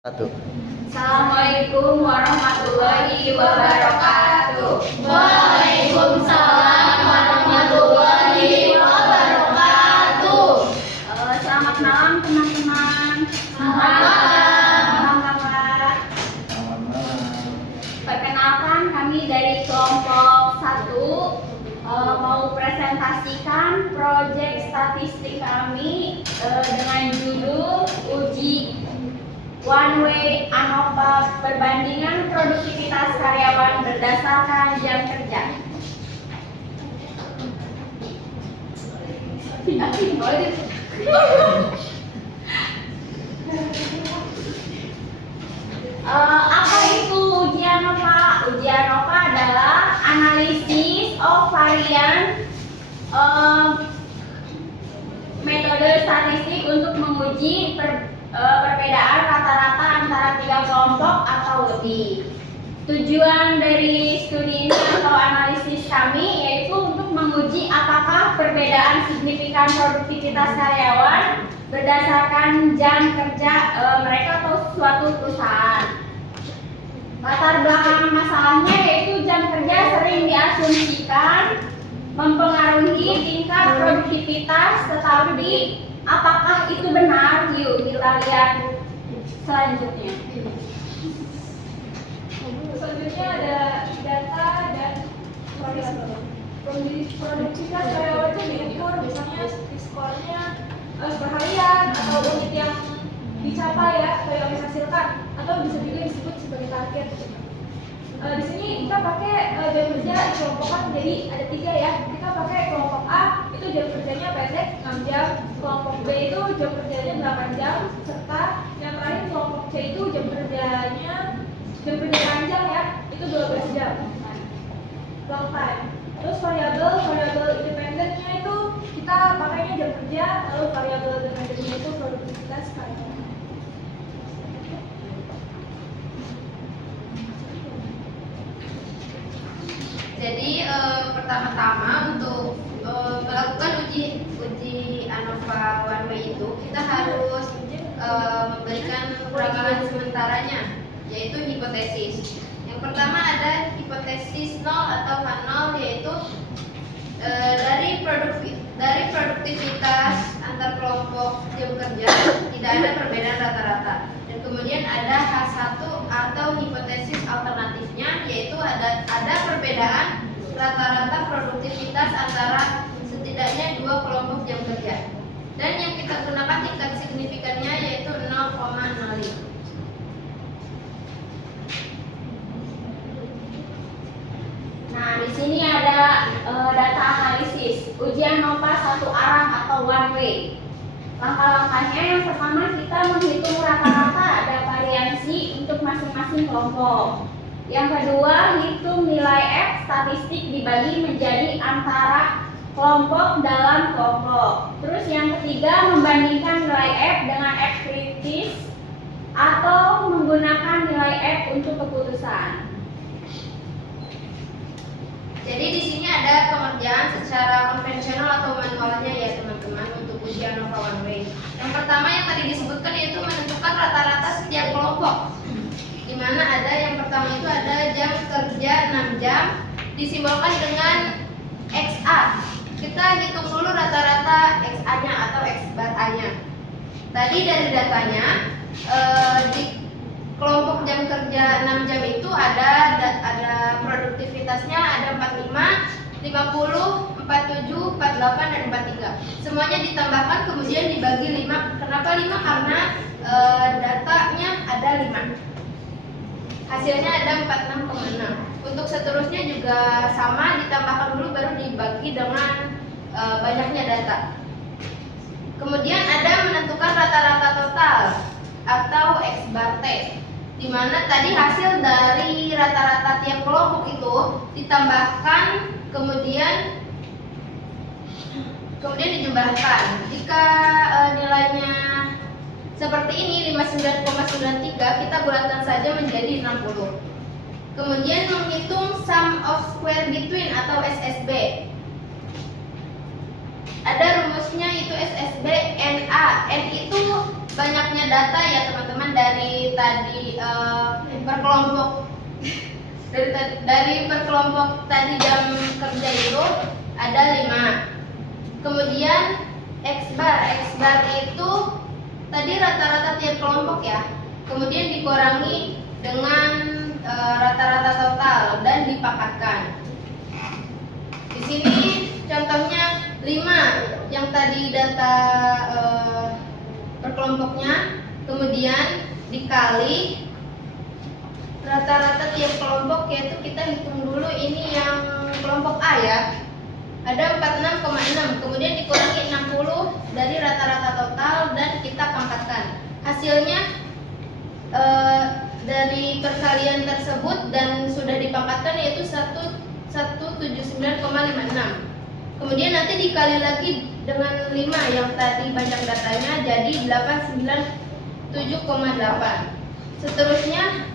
Satu. Assalamualaikum warahmatullahi wabarakatuh. Waalaikumsalam warahmatullahi wabarakatuh. Selamat malam teman-teman. Selamat malam. Malam kakak. Selamat malam. Perkenalkan kami dari kelompok 1 mau presentasikan proyek statistik kami dengan judul uji One Way ANOVA perbandingan produktivitas karyawan berdasarkan jam kerja. Apa itu uji ANOVA? Uji ANOVA adalah analisis of varian metode statistik untuk menguji perbedaan rata-rata antara tiga kelompok atau lebih. Tujuan dari studi ini atau analisis kami yaitu untuk menguji apakah perbedaan signifikan produktivitas karyawan berdasarkan jam kerja mereka atau suatu perusahaan. Latar belakang masalahnya yaitu jam kerja sering diasumsikan mempengaruhi tingkat produktivitas, tetapi apakah itu benar? Yuk kita lihat selanjutnya. Selanjutnya ada data dan variabel. Produktivitas karyawan itu diukur misalnya skornya perharian atau unit yang dicapai ya, atau yang dihasilkan, atau bisa juga disebut sebagai target. Di sini kita pakai jam kerja dikelompokkan menjadi ada 3 ya. Kita pakai kelompok A itu jam kerjanya pendek 6 jam, kelompok B itu jam kerjanya 8 jam, serta yang terakhir kelompok C itu jam kerja panjang ya, itu 12 jam. Long time. Terus variabel independennya itu kita pakainya jam kerja, lalu variabel dependennya itu produktivitas karyawan. Jadi pertama-tama untuk melakukan uji ANOVA One Way itu kita harus memberikan peranggalan sementaranya, yaitu hipotesis. Yang pertama ada hipotesis 0 atau H0, yaitu dari produktivitas antar kelompok jam kerja tidak ada perbedaan rata-rata. Dan kemudian ada H1 atau hipotesis alternatifnya, yaitu ada perbedaan rata-rata produktivitas antara setidaknya 2 kelompok jam kerja. Dan yang kita gunakan tingkat signifikannya yaitu 0,05. Nah, di sini ada data analisis uji ANOVA satu arah atau one way. Langkah-langkahnya yang pertama kita menghitung rata-rata ada variansi untuk masing-masing kelompok. Yang kedua, hitung nilai F statistik dibagi menjadi antara kelompok dalam kelompok. Terus yang ketiga, membandingkan nilai F dengan F kritis atau menggunakan nilai F untuk keputusan. Jadi di sini ada pengerjaan secara konvensional atau manualnya ya teman-teman untuk uji ANOVA One Way. Yang pertama yang tadi disebutkan yaitu menentukan rata-rata setiap kelompok. Di mana ada yang pertama itu ada jam kerja 6 jam disimbolkan dengan XA. Kita hitung dulu rata-rata XA-nya atau X bar A-nya. Tadi dari datanya di kelompok jam kerja 6 jam itu ada produktivitasnya ada 45, 50, 47, 48 dan 43. Semuanya ditambahkan kemudian dibagi 5. Kenapa 5? Karena datanya ada 5. Hasilnya ada 46,6. Untuk seterusnya juga sama, ditambahkan dulu baru dibagi dengan banyaknya data. Kemudian ada menentukan rata-rata total atau X bar T, di mana tadi hasil dari rata-rata tiap kelompok itu ditambahkan kemudian dijumlahkan. Jika nilainya seperti ini 59,93, kita bulatkan saja menjadi 60. Kemudian menghitung sum of square between atau SSB. Ada rumusnya itu SSB NA. N itu banyaknya data ya teman-teman dari tadi perkelompok dari perkelompok tadi jam kerja itu ada 5. Kemudian X bar itu tadi rata-rata tiap kelompok ya. Kemudian dikurangi dengan rata-rata total dan dipakatkan. Di sini contohnya 5 yang tadi data perkelompoknya, kemudian dikali rata-rata tiap kelompok, yaitu kita hitung dulu ini yang kelompok A ya. Ada 46,6, kemudian dikurangi 60 dari rata-rata total dan kita pangkatkan. Hasilnya dari perkalian tersebut dan sudah dipangkatkan yaitu 179,56. Kemudian nanti dikali lagi dengan 5 yang tadi banyak datanya jadi 897,8. Seterusnya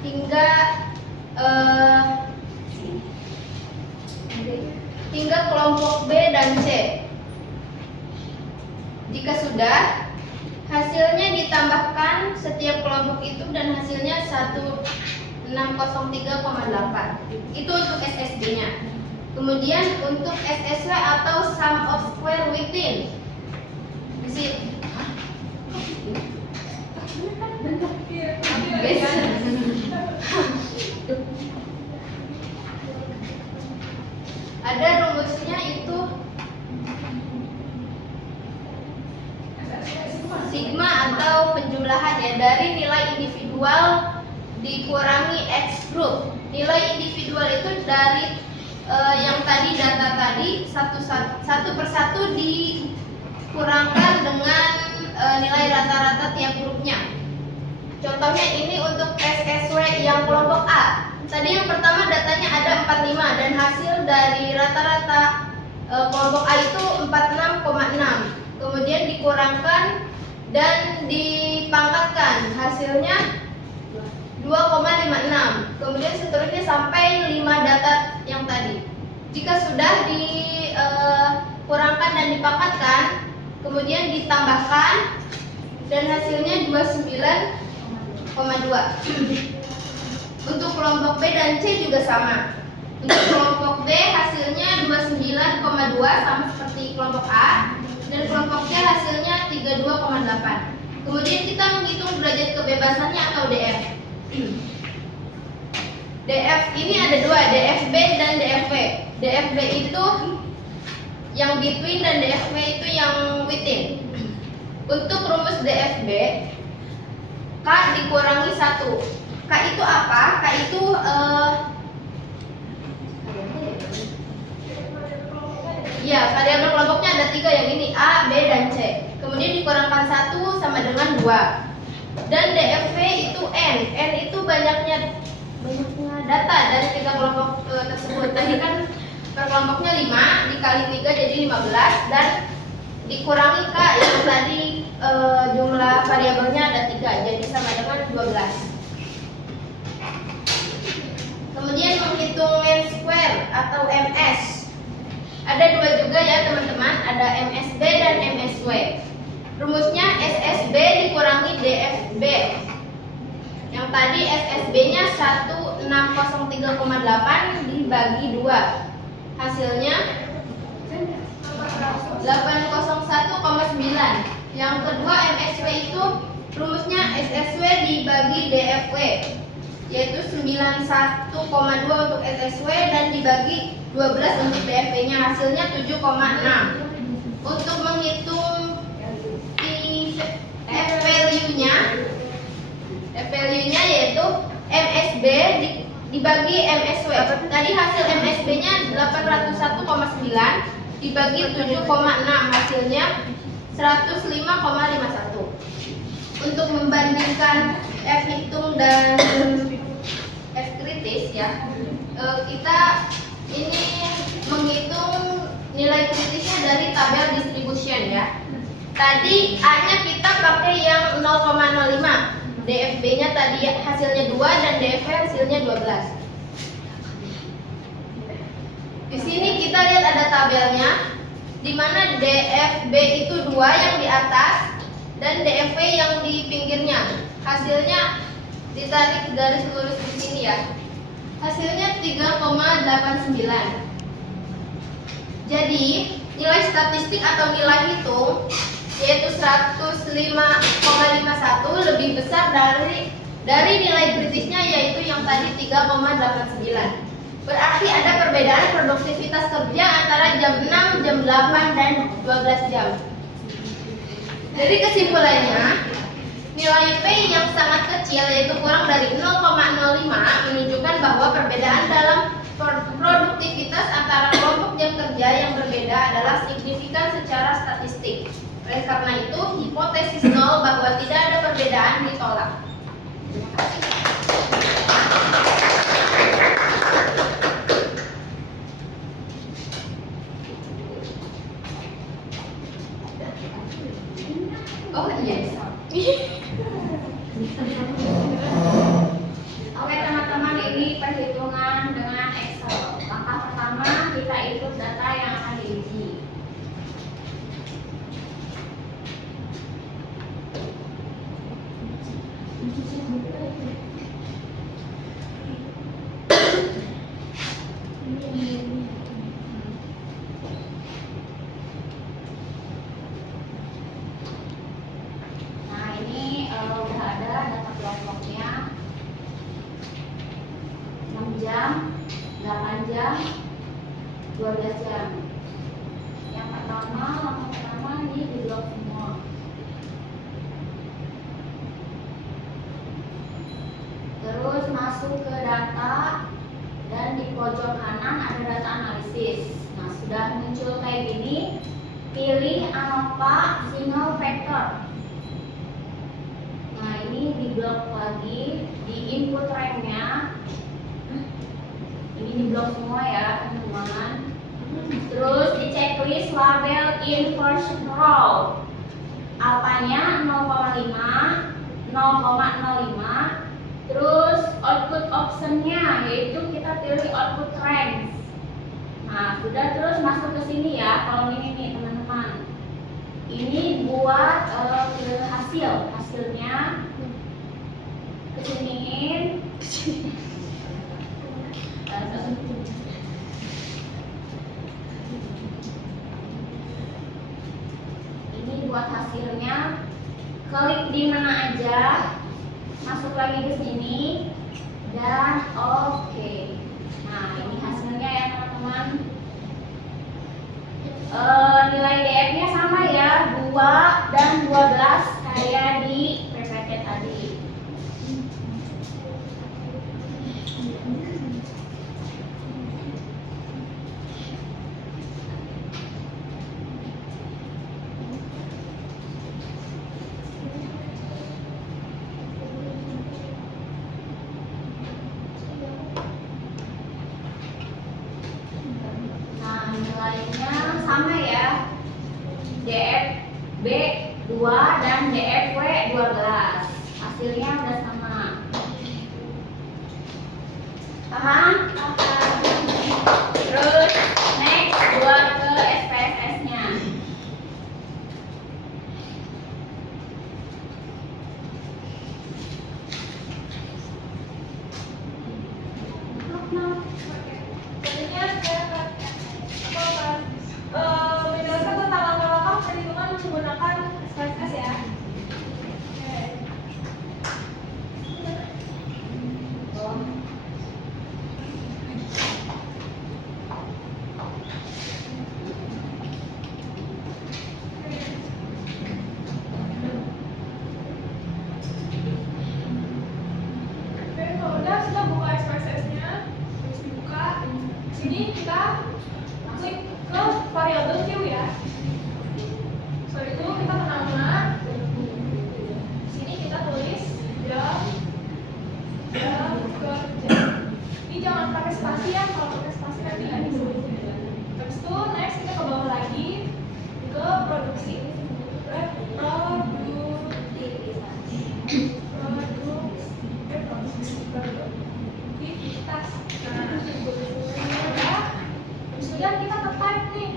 hingga kelompok B dan C. Jika sudah, hasilnya ditambahkan setiap kelompok itu dan hasilnya 1603,8. Itu untuk SSB-nya. Kemudian untuk SSW atau sum of square within. Di sini ada rumusnya itu sigma atau penjumlahan ya dari nilai individual dikurangi X group. Nilai individual itu dari yang tadi data tadi satu persatu dikurangkan dengan nilai rata-rata tiap grupnya. Contohnya ini untuk SSW yang kelompok A. Tadi yang pertama datanya ada 45 dan hasil dari rata-rata kelompok A itu 46,6. Kemudian dikurangkan dan dipangkatkan, hasilnya 2,56. Kemudian seterusnya sampai 5 data yang tadi. Jika sudah dikurangkan dan dipangkatkan, kemudian ditambahkan dan hasilnya 29,2. Untuk kelompok B dan C juga sama. Untuk kelompok B hasilnya 29,2 sama seperti kelompok A, dan kelompok C hasilnya 32,8. Kemudian kita menghitung derajat kebebasannya atau DF. DF ini ada 2, DFB dan DFV. DFB itu yang between dan DFV itu yang within. Untuk rumus DFB, K dikurangi 1. K itu apa? K itu ya, variabel kelompoknya ada 3 yang ini A, B, dan C. Kemudian dikurangkan 1 sama dengan 2. Dan DFV itu N. N itu banyaknya data dari 3 kelompok tersebut. Tadi kan per kelompoknya 5 dikali 3 jadi 15 dan dikurangi K yang tadi jumlah variabelnya ada 3 jadi sama dengan 12. Kemudian menghitung mean square atau MS. Ada 2 juga ya teman-teman, ada MSB dan MSW. Rumusnya SSB dikurangi DFB. Yang tadi SSB-nya 1603,8 dibagi 2. Hasilnya 801,9. Yang kedua MSW itu rumusnya SSW dibagi DFW, yaitu 91,2 untuk SSW dan dibagi 12 untuk DFW-nya, hasilnya 7,6. Untuk menghitung F value-nya yaitu MSB dibagi MSW. Tadi hasil MSB-nya 801,9 dibagi 7,6, hasilnya 105,51. Untuk membandingkan F hitung dan F kritis ya, kita ini menghitung nilai kritisnya dari tabel distribution ya. Tadi A-nya kita pakai yang 0,05. DFB-nya tadi hasilnya 2 dan DFV hasilnya 12. Di sini kita lihat ada tabelnya, di mana DFB itu 2 yang di atas dan DFV yang di pinggirnya. Hasilnya ditarik garis lurus di sini ya. Hasilnya 3,89. Jadi nilai statistik atau nilai hitung yaitu 105,51 lebih besar dari nilai Britishnya yaitu yang tadi 3,89. Berarti ada perbedaan produktivitas kerja antara jam 6, jam 8, dan 12 jam. Jadi kesimpulannya, nilai P yang sangat kecil yaitu kurang dari 0,05 menunjukkan bahwa perbedaan dalam produktivitas antara kelompok jam kerja yang berbeda adalah signifikan secara statistik. Oleh karena itu, hipotesis nol bahwa tidak ada perbedaan ditolak. Terima kasih. Oh iya. Oke teman-teman, ini perhitungan dengan Excel. Langkah pertama, kita input data yang akan diuji. Nah ini udah ada data kelompoknya. 6 jam, 8 jam, 12 jam. Yang pertama, langkah pertama ini di blok semua. Terus masuk ke data dan di pojok kanan ada data analisis. Nah, sudah muncul kayak gini, pilih ANOVA single factor. Nah, ini di blok lagi, di input rank-nya. Ini di blok semua ya, teman-teman. Terus di checklist label inversion row. Alpanya 0,5, 0,05. Terus output optionnya yaitu kita pilih output range. Nah, sudah, terus masuk ke sini ya, kolom ini nih teman-teman. Ini buat hasilnya kesiniin. Ini buat hasilnya. Klik di mana aja, masuk lagi ke sini, dan oke. Nah, ini hasilnya ya teman-teman. Nilai DF-nya sama ya, 2 dan 12 kayak di PPT tadi. Nilainya sama ya, DF B 2 dan DF W 12. Hasilnya udah sama. Paham? Terus next buat ke SPSS-nya. Menjelaskan tentang langkah-langkah perhitungan menggunakan SPSS ya. Oke, kalau udah sudah buka SPSS-nya, terus dibuka. Sini kita klik ke variabel Q ya. Setelah itu kita ke nama. Sini kita tulis jam kerja. Ini jangan pakai spasi ya, kalau pakai spasi nanti nggak bisa. Habis itu next kita ke bawah lagi ke produksi. Produktivitas. Nah, sudah kita ke type nih.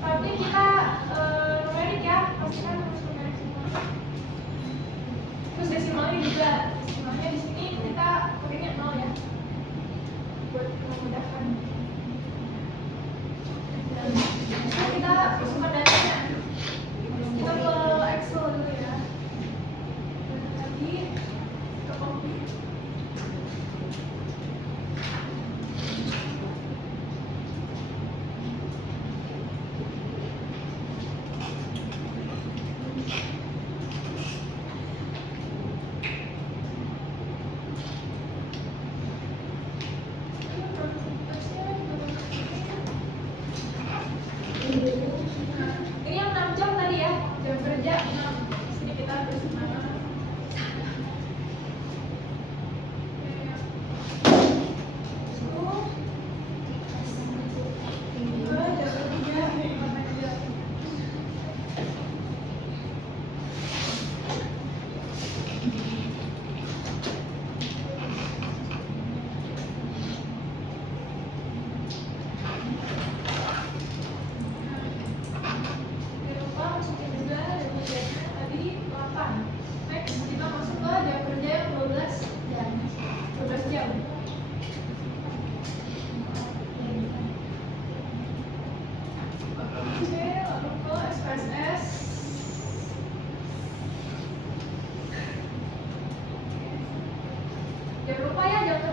Type-nya kita numerik ya, pastikan harus numerik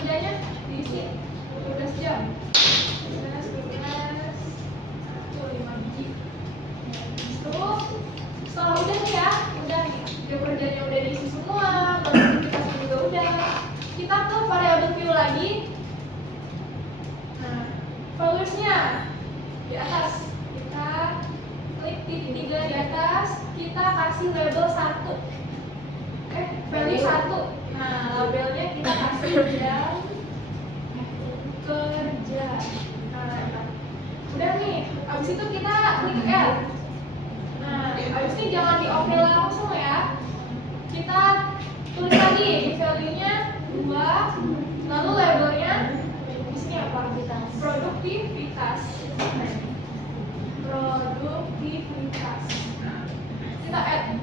kerjanya diisi 12 jam. 12, 5 biji. Terus setelah udah nih ya, udah nih jam kerjanya udah diisi semua, produktivitasnya juga udah. Kita ke variabel view lagi. Nah, values-nya di atas kita klik titik 3 di atas, kita kasih label 1, value 1. Nah, labelnya kita kasih jam kerja. Nah, udah nih, abis itu kita klik L. Nah, abis ini jangan di oke langsung ya, kita tulis lagi di value-nya 2, lalu labelnya di sini apa? Produktivitas. Produktivitas. Nah, kita add.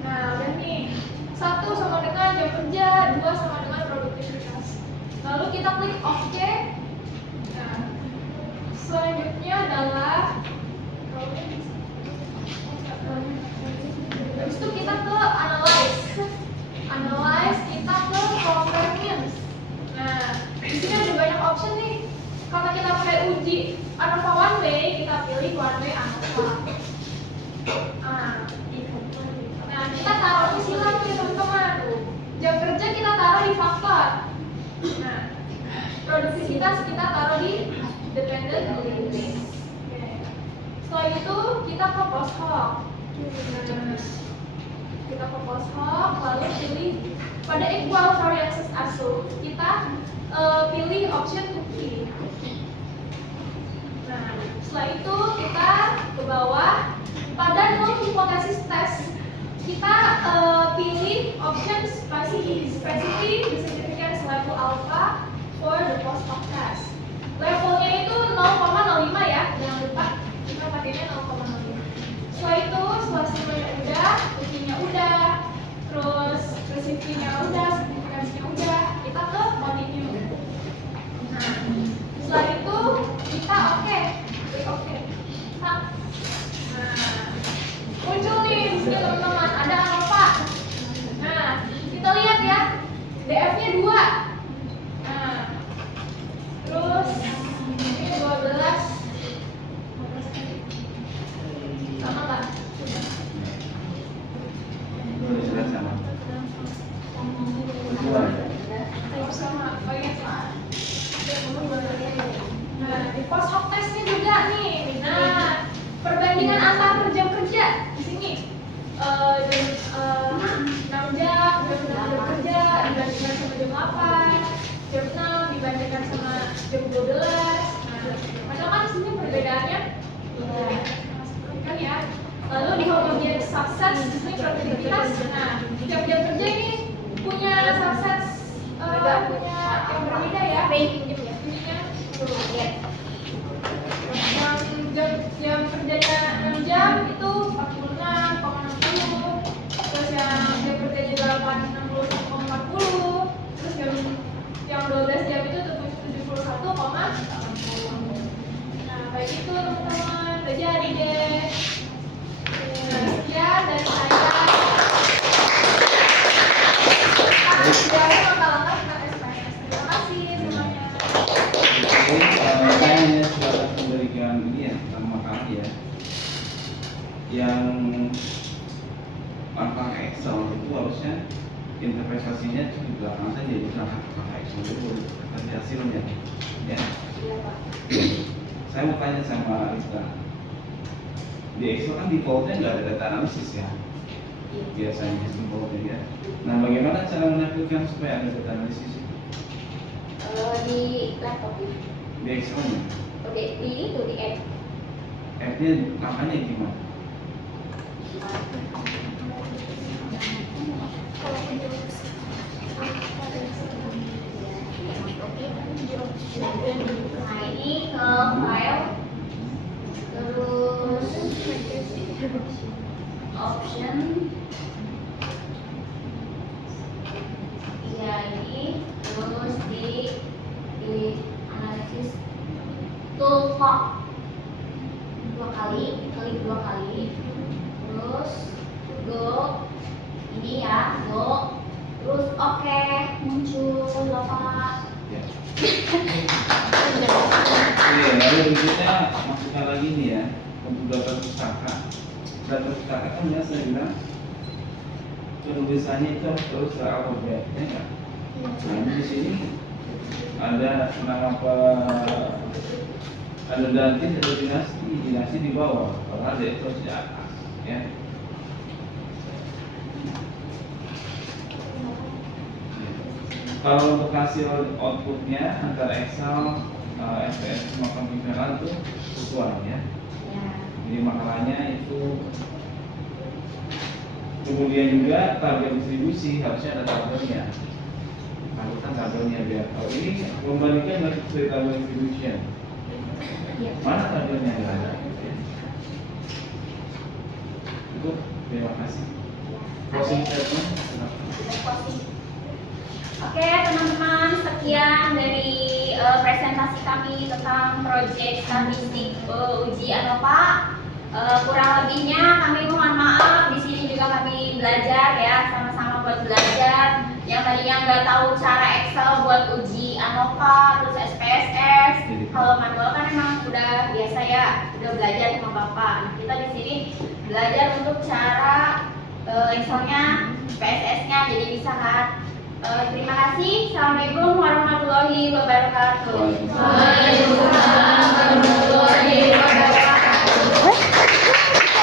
Nah, udah nih. 1 sama dengan jam kerja, 2 sama dengan produktivitas. Lalu kita klik OK. Nah, selanjutnya adalah habis itu kita ke analyze. Analyze, kita ke convenience. Nah, di sini ada banyak option nih. Karena kita pakai uji ANOVA one way, kita pilih one way ANOVA. Nah, kita taruh istilah nih teman-teman. Jam kerja kita taruh di faktor. Nah, produktivitas kita taruh di dependent list. Setelah itu kita ke post hoc. Kita ke post hoc, lalu pilih pada equal variances ASO. Kita pilih option cookie. Nah, setelah itu kita ke bawah pada non hipotesis test. Kita pilih option specific the significance level alpha for the post hoc test. Levelnya itu 0,05 ya, jangan lupa kita pakainya 0,05. Setelah itu, setelah semuanya udah, cookie-nya udah, terus resipinya udah, signifikansinya udah, kita ke continue. Nah, setelah itu kita klik oke. Nah, muncul nih di sini teman-teman, ada ANOVA. Nah, kita lihat ya, DF-nya 2. Nah, terus ini 12. Sama nggak? Sudah sama. Sama. Oh iya sama. Nah, di post hoc testnya juga nih. Nah, perbandingan antar jam kerja di sini. Jam 6 jam kerja dibandingkan sama jam 8, jam 6 dibandingkan sama jam 12. Nah, padahal kan di sini perbedaannya kan ya. Lalu di homogeneous subset di sini produktivitas. Nah, tiap jam kerja ini punya subset punya yang berbeda ya. Ininya yang kerjanya 6 jam itu 46,60. Terus yang jam kerjanya 60,40. Terus yang 12 jam itu 71,80. Nah, baik itu teman-teman, udah jadi deh. Sekian dari saya. Terima kasih semuanya. Saya hanya sebatas memberikan ini ya, makalah ya, yang langkah Excel itu harusnya interpretasinya di belakang saja, di belakang Excel itu interpretasi hasilnya ya. Saya mau tanya sama Rizka, di Excel kan defaultnya nggak ada data analisis ya, biasanya defaultnya ya. Nah, bagaimana cara menampilkan supaya ada data analisis itu? Di laptop ini. Di Excel-nya? Di app. App-nya makanya gimana? Nah, ini ke file, terus option, ya ini, terus di analisis toolbar 2 kali, klik 2 kali, terus go, ini ya, go, terus oke. muncul Bapak. Ya. Oke, lalu berikutnya masukkan lagi nih ya untuk daftar pustaka. Daftar pustaka kan ya saya bilang penulisannya itu harus terus teralfabet, ya nggak? Nah ini di sini ada nama ada dantis atau dinasti di bawah, kalau ada itu harus di atas, ya. Kalau untuk hasil outputnya antara Excel, SPS sama konvensional itu sesuai ya. Ya. Jadi makalahnya itu kemudian juga tabel distribusi harusnya ada tabelnya. Lakukan tabelnya biar kalau ini kembalikan lagi ke tabel distribution. Mana tabelnya nggak ada? Cukup. Terima kasih. Closing statement. Oke teman-teman, sekian dari presentasi kami tentang proyek statistik uji ANOVA. Kurang lebihnya kami mohon maaf. Di sini juga kami belajar ya, sama-sama buat belajar. Yang tadinya nggak tahu cara Excel buat uji ANOVA, terus SPSS. Kalau manual kan emang udah biasa ya, udah belajar sama Bapak. Nah, kita di sini belajar untuk cara Excelnya, PSS-nya, jadi bisa kan. Terima kasih. Assalamualaikum warahmatullahi wabarakatuh. Waalaikumsalam.